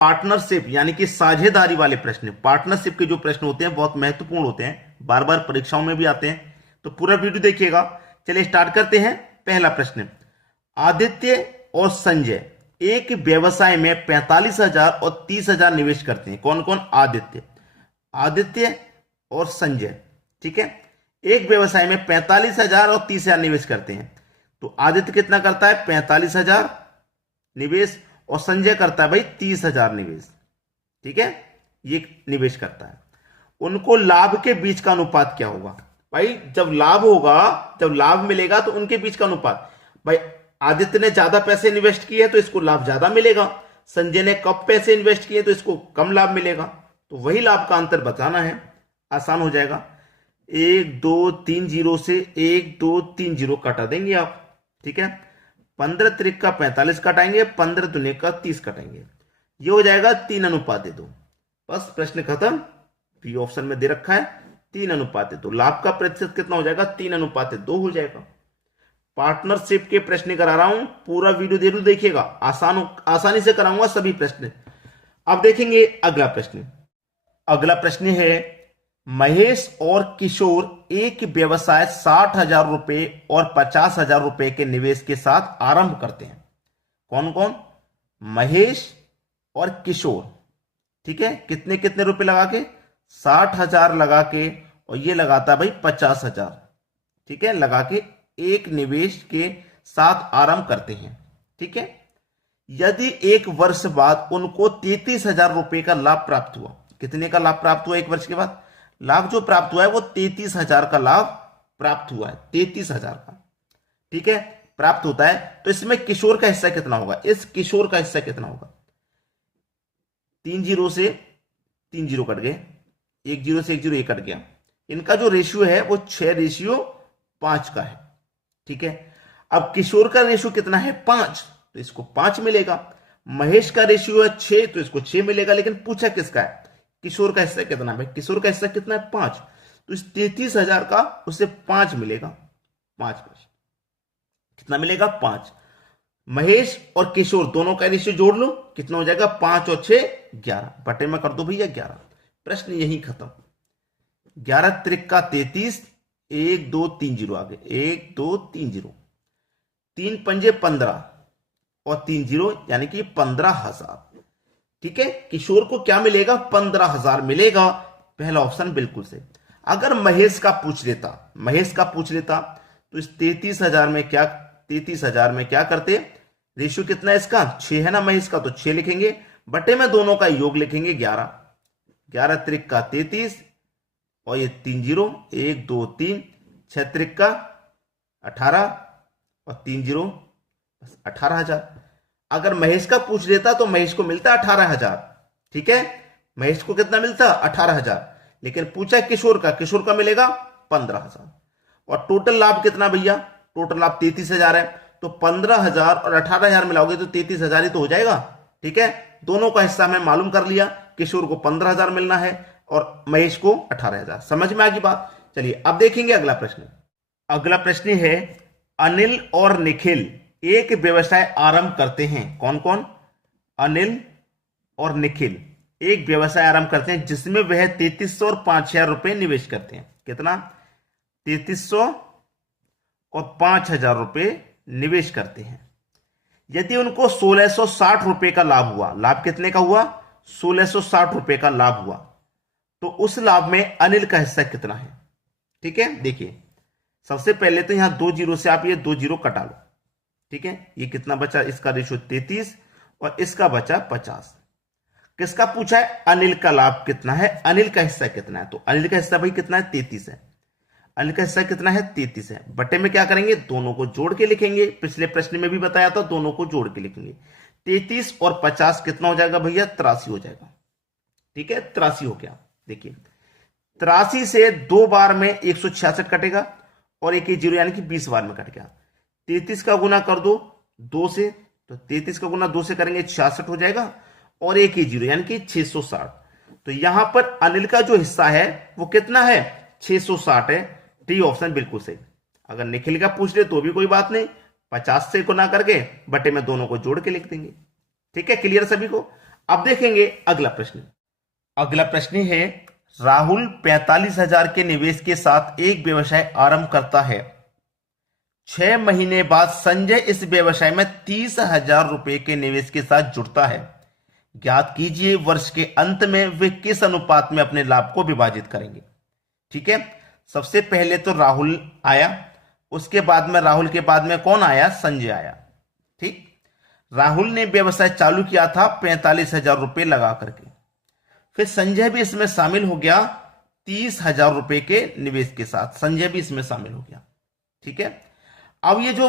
Partnership यानी कि साझेदारी वाले प्रश्न, पार्टनरशिप के जो प्रश्न होते हैं बहुत महत्वपूर्ण होते हैं, बार बार परीक्षाओं में भी आते हैं, तो पूरा वीडियो देखिएगा। चलिए स्टार्ट करते हैं। पहला प्रश्न, आदित्य और संजय एक व्यवसाय में 45,000 और 30,000 निवेश करते हैं। कौन कौन? आदित्य और संजय, ठीक है। एक व्यवसाय में 45,000 और 30,000 निवेश करते हैं। तो आदित्य कितना करता है? 45,000 निवेश, और संजय करता है भाई 30,000 निवेश, ठीक है। ये निवेश करता है। उनको लाभ के बीच का अनुपात क्या होगा? भाई जब लाभ होगा, जब लाभ मिलेगा तो उनके बीच का अनुपात, भाई आदित्य ने ज्यादा पैसे इन्वेस्ट किए तो इसको लाभ ज्यादा मिलेगा, संजय ने कम पैसे इन्वेस्ट किए तो इसको कम लाभ मिलेगा। तो वही लाभ का अंतर बताना है, आसान हो जाएगा। 1 2 3 जीरो से 1 2 3 जीरो काटा देंगे आप, ठीक है। 15 त्रिक का 45 कटाएंगे, 15 दुने का 30 कटाएंगे, ये हो जाएगा 3:2। बस प्रश्न खत्म। बी ऑप्शन में दे रखा है 3:2। लाभ का प्रतिशत कितना हो जाएगा? 3:2 हो जाएगा। पार्टनरशिप के प्रश्न करा रहा हूं, पूरा वीडियो जरूर देखिएगा, आसानी से कराऊंगा सभी प्रश्न। अब देखेंगे अगला प्रश्न। अगला प्रश्न है, महेश और किशोर एक व्यवसाय 60,000 रुपए और 50,000 रुपए के निवेश के साथ आरंभ करते हैं। कौन कौन? महेश और किशोर, ठीक है। कितने कितने रुपए लगा के? 60,000 लगा के, और ये लगाता है भाई 50,000, ठीक है, लगा के एक निवेश के साथ आरंभ करते हैं, ठीक है। यदि एक वर्ष बाद उनको 33,000 रुपए का लाभ प्राप्त हुआ। कितने का लाभ प्राप्त हुआ? एक वर्ष के बाद लाभ जो प्राप्त हुआ है वो 33,000 का लाभ प्राप्त हुआ है, 33,000 का, ठीक है, प्राप्त होता है। तो इसमें किशोर का हिस्सा कितना होगा? इस किशोर का हिस्सा कितना होगा? 3 जीरो से 3 जीरो कट गए, 1 जीरो से 1 जीरो, 1 कट गया। इनका जो रेशियो है वो 6:5 का है, ठीक है। अब किशोर का रेशियो कितना है? 5, तो इसको 5 मिलेगा। महेश का रेशियो है 6, तो इसको 6 मिलेगा। लेकिन पूछा किसका है? किशोर का हिस्सा कितना है? किशोर का हिस्सा कितना है? 5, तो इस 33,000 का उससे 5 मिलेगा। 5 कितना मिलेगा? 5। महेश और किशोर दोनों का रेशियो जोड़ लो, कितना हो जाएगा? 5 और 6 11, बटे में कर दो भैया 11। प्रश्न यही खत्म। 11 त्रिक का 33, 1 2 3 जीरो आगे, 1 2 3 जीरो, 3 पंजे 15 और 3 जीरो यानी कि 15,000, ठीक है। किशोर को क्या मिलेगा? 15,000 मिलेगा। पहला ऑप्शन बिल्कुल सही। अगर महेश का पूछ लेता तो इस 33,000 में क्या करते? रेशियो कितना है इसका? 6 है ना महेश का, तो 6 लिखेंगे, बटे में दोनों का योग लिखेंगे 11। 11 त्रिक का 33 और ये 3 जीरो, 1 2 3, 6 त्रिक का 18 और 3 जीरो, 18,000। अगर महेश का पूछ लेता तो महेश को मिलता 18,000, ठीक है। महेश को कितना मिलता? 18,000। लेकिन पूछा किशोर का मिलेगा 15,000। और टोटल लाभ कितना भैया? टोटल लाभ 33,000 है, तो 15,000 और 18,000 मिलाओगे तो 33,000 ही तो हो जाएगा, ठीक है। दोनों का हिस्सा मैं मालूम कर लिया, किशोर को 15,000 मिलना है और महेश को 18,000। समझ में आ गई बात? चलिए अब देखेंगे अगला प्रश्न। अगला प्रश्न है, अनिल और निखिल एक व्यवसाय आरंभ करते हैं। कौन कौन? अनिल और निखिल एक व्यवसाय आरंभ करते हैं जिसमें वह 3300 और 5,000 रुपए निवेश करते हैं। कितना? 3300 और 5,000 रुपए निवेश करते हैं। यदि उनको 1660 रुपए का लाभ हुआ, लाभ कितने का हुआ? 1660 रुपए का लाभ हुआ, तो उस लाभ में अनिल का हिस्सा कितना है? ठीक है, देखिए सबसे पहले तो यहां 2 जीरो से आप ये 2 जीरो कटा लो, ठीक है। ये कितना बचा? इसका रेशियो 33 और इसका बचा 50। किसका पूछा है? अनिल का लाभ कितना है, अनिल का हिस्सा कितना है। तो अनिल का हिस्सा भाई कितना है? 33 है। अनिल का हिस्सा कितना है? 33 है। बटे में क्या करेंगे? दोनों को जोड़ के लिखेंगे। पिछले प्रश्न में भी बताया था, दोनों को जोड़ के लिखेंगे। 33 और 50 कितना हो जाएगा भैया? 83 हो जाएगा, ठीक है। 83 हो गया। देखिए 83 से 2 बार में 166 कटेगा और एक जीरो यानी कि 20 बार में कट गया। 33 का गुना कर दो 2 से, तो 33 का गुना 2 से करेंगे 66 हो जाएगा और एक ही जीरो यानी कि 660। तो यहां पर अनिल का जो हिस्सा है वो कितना है? 660 है। डी ऑप्शन बिल्कुल सही। अगर निखिल का पूछ ले तो भी कोई बात नहीं, 50 से गुना करके बटे में दोनों को जोड़ के लिख देंगे, ठीक है। क्लियर सभी को? अब देखेंगे अगला प्रश्न। अगला प्रश्न है, राहुल 45,000 के निवेश के साथ एक व्यवसाय आरंभ करता है। 6 महीने बाद संजय इस व्यवसाय में 30,000 रुपए के निवेश के साथ जुड़ता है। ज्ञात कीजिए वर्ष के अंत में वे किस अनुपात में अपने लाभ को विभाजित करेंगे। ठीक है, सबसे पहले तो राहुल आया, उसके बाद में राहुल के बाद में कौन आया, संजय आया। ठीक, राहुल ने व्यवसाय चालू किया था 45,000 रुपए लगा करके, फिर संजय भी इसमें शामिल हो गया 30,000 रुपए के निवेश के साथ, संजय भी इसमें शामिल हो गया। ठीक है, अब ये जो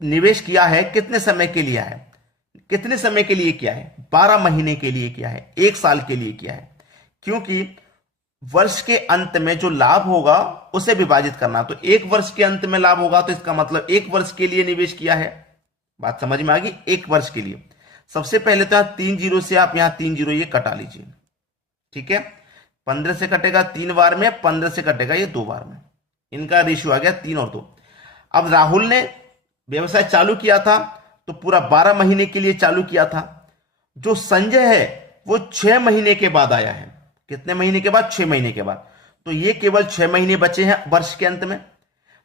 निवेश किया है कितने समय के लिए है, कितने समय के लिए किया है, 12 महीने के लिए किया है, 1 साल के लिए किया है, क्योंकि वर्ष के अंत में जो लाभ होगा उसे विभाजित करना। तो 1 वर्ष के अंत में लाभ होगा तो इसका मतलब 1 वर्ष के लिए निवेश किया है। बात समझ में आ गई, 1 वर्ष के लिए। सबसे पहले तो 3 जीरो से आप यहां 3 जीरो ये कटा लीजिए। ठीक है, 15 से कटेगा 3 बार में, 15 से कटेगा ये 2 बार में, इनका रेशियो आ गया 3 और 2। अब राहुल ने व्यवसाय चालू किया था तो पूरा 12 महीने के लिए चालू किया था। जो संजय है वो 6 महीने के बाद आया है। कितने महीने के बाद, 6 महीने के बाद। तो ये केवल 6 महीने बचे हैं वर्ष के अंत में।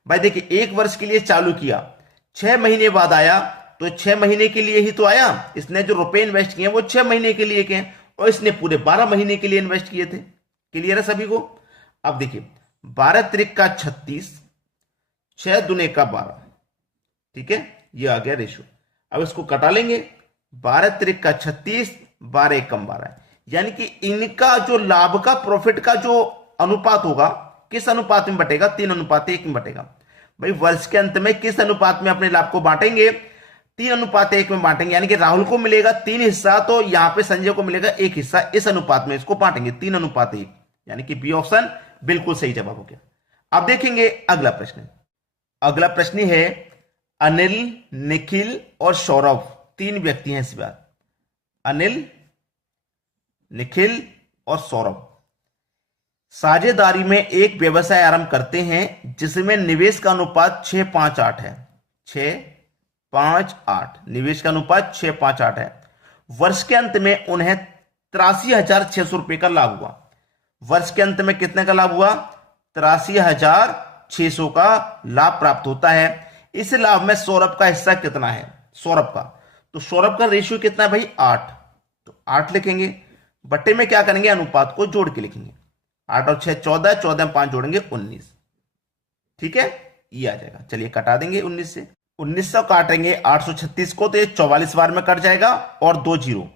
भाई देखिए, 1 वर्ष के लिए चालू किया, 6 महीने बाद आया, तो 6 महीने के लिए ही तो आया। इसने जो रुपए इन्वेस्ट किए वो 6 महीने के लिए किए और इसने पूरे 12 महीने के लिए इन्वेस्ट किए थे। क्लियर है सभी को। अब देखिए, 12 त्रिक का 36, 6 दुने का 12। ठीक है, ये आ गया रेशियो। अब इसको कटा लेंगे, 12 त्रिक का 36, 12 एकम 12, यानी कि इनका जो लाभ का, प्रॉफिट का जो अनुपात होगा किस अनुपात में बटेगा, 3:1 में बटेगा। भाई वर्ष के अंत में किस अनुपात में अपने लाभ को बांटेंगे, 3:1 में बांटेंगे, यानी कि राहुल को मिलेगा 3 हिस्सा, तो यहां पे संजय को मिलेगा 1 हिस्सा। इस अनुपात में इसको बांटेंगे 3:1, यानी कि बी ऑप्शन बिल्कुल सही जवाब हो गया। अब देखेंगे अगला प्रश्न। अगला प्रश्न है, अनिल, निखिल और सौरभ 3 व्यक्ति हैं इस बार। अनिल, निखिल और सौरभ साझेदारी में एक व्यवसाय आरंभ करते हैं जिसमें निवेश का अनुपात 6:5:8 है। 6:5:8 निवेश का अनुपात 6:5:8 है। वर्ष के अंत में उन्हें 83,600 रुपए का लाभ हुआ। वर्ष के अंत में कितने का लाभ हुआ, 83,600 का लाभ प्राप्त होता है। इस लाभ में सौरभ का हिस्सा कितना है, सौरभ का, तो सौरभ का रेशियो कितना है भाई, 8। तो 8 लिखेंगे, बट्टे में क्या करेंगे, अनुपात को जोड़ के लिखेंगे। 8 और 6 14, 14 में 5 जोड़ेंगे 19। ठीक है, ये आ जाएगा। चलिए कटा देंगे 19 से, 1900 काटेंगे 836 को, तो ये 44 बार में कट जाएगा और 2 जीरो।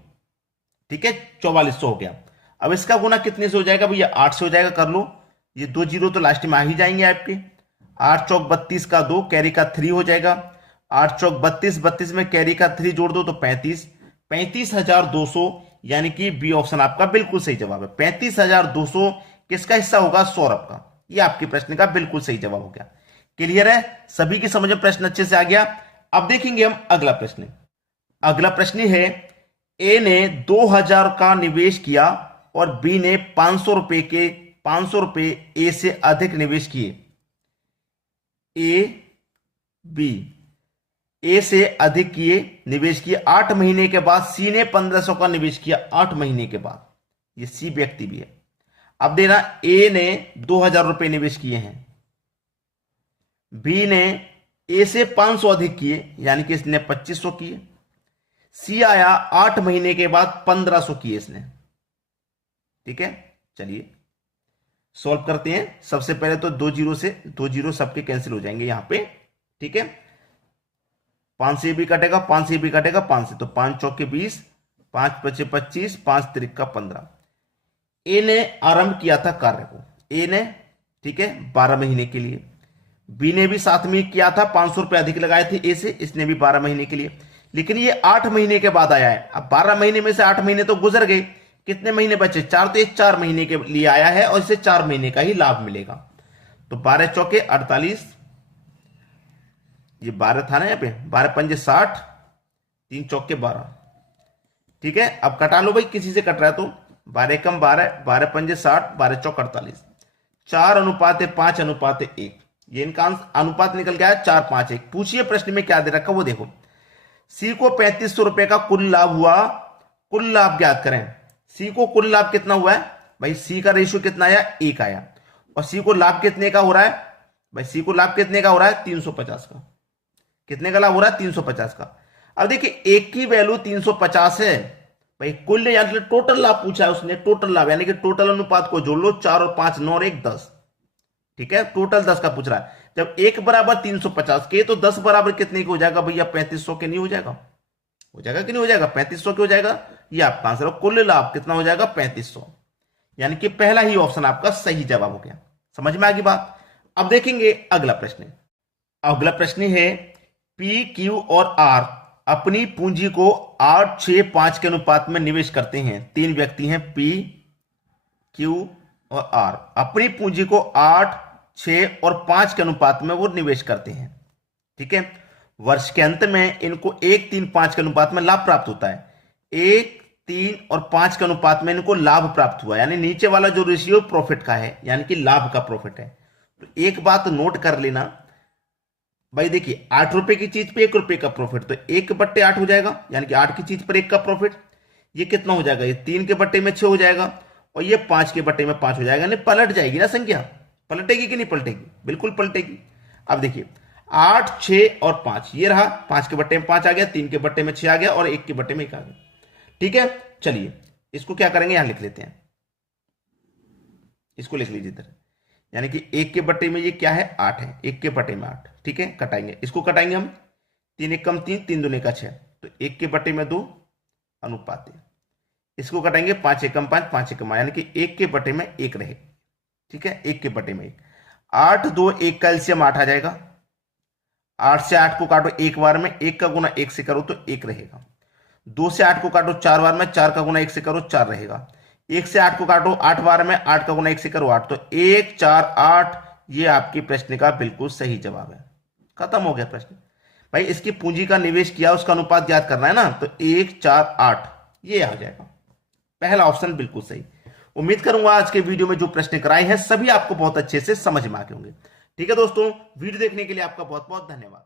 ठीक है, 4400 हो गया। अब इसका गुना कितने से हो जाएगा भैया, 8 से हो जाएगा, कर लो। ये 2 जीरो तो लास्ट में आ ही जाएंगे आपके। 8 चौक 32 का 2, कैरी का 3 हो जाएगा। 8 चौक 32, 32 में कैरी का 3 जोड़ दो तो 35, 35,200, यानी कि बी ऑप्शन आपका बिल्कुल सही जवाब है। 35,200 किसका हिस्सा होगा, सौरभ का। ये आपके प्रश्न का बिल्कुल सही जवाब हो गया। क्लियर है, सभी की समझ में प्रश्न अच्छे से आ गया। अब देखेंगे हम अगला प्रश्न। अगला प्रश्न है, ए ने 2,000 का निवेश किया और बी ने 500 रुपए ए से अधिक निवेश किए। बी ए से अधिक किए, निवेश किए। 8 महीने के बाद सी ने 1500 का निवेश किया। 8 महीने के बाद, ये सी व्यक्ति भी है। अब देना, ए ने 2,000 रुपए निवेश किए हैं, बी ने ए से 500 अधिक किए, यानी कि इसने 2500 किए। सी आया 8 महीने के बाद 1500 किए इसने। ठीक है, चलिए सॉल्व करते हैं। सबसे पहले तो 2 जीरो से 2 जीरो सबके कैंसिल हो जाएंगे यहां पे। ठीक है, 5 से भी कटेगा, 5 से भी कटेगा, 5 से, तो 5 चौके 20, 5 पचे 25, 5 त्रिक का 15। ए ने आरंभ किया था कार्य को, ए ने, ठीक है, 12 महीने के लिए। बी ने भी साथ में किया था, 500 रुपए अधिक लगाए थे ए से, इसने भी 12 महीने के लिए। लेकिन ये 8 महीने के बाद आया है। अब 12 महीने में से 8 महीने तो गुजर गए, कितने महीने बचे, 4, तो ये 4 महीने के लिए आया है और इसे 4 महीने का ही लाभ मिलेगा। तो 12 चौके 48, ये 12 था ना यहाँ पे, 12 पंजे 60, 3 चौके 12। ठीक है, अब कटा लो भाई, किसी से कट रहा है तो 12 कम 12, 12 पंजे 60, 12 चौक 48, 4:5:1। ये इनका अनुपात निकल गया है 4:5:1। पूछिए प्रश्न में क्या दे रखा वो देखो। सी को 3500 रुपए का कुल लाभ हुआ कुल लाभ ज्ञात करें। सी को कुल लाभ कितना हुआ है भाई, सी का रेशियो कितना आया, 1 आया। और सी को लाभ कितने का हो रहा है भाई, सी को लाभ कितने का हो रहा है, 350 का। कितने का लाभ हो रहा है, 350 का। अब देखिए एक की वैल्यू 350 है भाई, कुल यानी टोटल लाभ पूछा है उसने, टोटल लाभ यानी कि टोटल अनुपात को जोड़ लो, 4 और 5 9 और 1 10। ठीक है, टोटल 10 का पूछ रहा है। जब 1 बराबर 350 के तो 10 बराबर कितने के हो जाएगा भैया, 3500 के नहीं हो जाएगा, हो जाएगा कि नहीं हो जाएगा, 3500 के हो जाएगा। ये आपका आंसर, कुल लाभ कितना हो जाएगा, 3500। यानी कि पहला ही ऑप्शन आपका सही जवाब हो गया। समझ में आ गई बात। अब देखेंगे अगला प्रश्न। अगला प्रश्न है, पी क्यू और आर अपनी पूंजी को 8 6 5 के अनुपात में निवेश करते हैं। 3 व्यक्ति हैं, पी क्यू और आर, अपनी पूंजी को 8 6 और 5 के अनुपात में वो निवेश करते हैं। ठीक है, वर्ष के अंत में इनको 1 3 5 के अनुपात में लाभ प्राप्त होता है। 1 3 और 5 के अनुपात में इनको लाभ प्राप्त हुआ, यानी नीचे वाला जो रेशियो प्रॉफिट का है, यानी कि लाभ का प्रॉफिट है। तो एक बात नोट कर लेना भाई, देखिए 8 रुपए की चीज पे 1 रुपए का प्रॉफिट, तो 1/8 हो जाएगा, यानी कि 8 की चीज पर 1 का प्रॉफिट। ये कितना हो जाएगा, ये 3 के बट्टे में 6 हो जाएगा, और ये 5 के बट्टे में 5 हो जाएगा। यानी पलट जाएगी ना संख्या, पलटेगी कि नहीं पलटेगी, बिल्कुल पलटेगी। अब देखिए 8 6 और 5, ये रहा, 5 के बट्टे में 5 आ गया, 3 के बट्टे में 6 आ गया, और 1 के बट्टे में 1 आ गया। ठीक है, चलिए इसको क्या करेंगे, यहां लिख लेते हैं, इसको लिख लीजिए इधर। यानी कि 1 के बट्टे में ये क्या है, 8 है, 1 के बट्टे में 8। ठीक है, कटाएंगे, इसको कटाएंगे हम, 3 1 कम 3, 3 दूने का 6, तो 1 के बट्टे में 2 अनुपात है। इसको कटाएंगे, 5 1 कम 5, 5 1 कम, यानी कि 1 के बट्टे में 1 रहे। ठीक है, 1 के बट्टे में 1, 8 2 1 का एलसीएम 8 आ जाएगा। 8 से 8 को काटो 1 बार में, 1 का गुना 1 से करो तो 1 रहेगा। 2 से 8 को काटो 4 बार में, 4 का गुना 1 से करो 4 रहेगा। 1 से 8 को काटो 8 बार में, 8 का गुना 1 से करो 8, तो 1 4 8। ये आपकी प्रश्न का बिल्कुल सही जवाब है। खत्म हो गया प्रश्न भाई। इसकी पूंजी का निवेश किया, उसका अनुपात याद करना है ना, तो 1 4 8 ये आ जाएगा। पहला ऑप्शन बिल्कुल सही। उम्मीद करूंगा आज के वीडियो में जो प्रश्न कराए हैं सभी आपको बहुत अच्छे से समझ में आ गए होंगे। ठीक है दोस्तों, वीडियो देखने के लिए आपका बहुत बहुत धन्यवाद।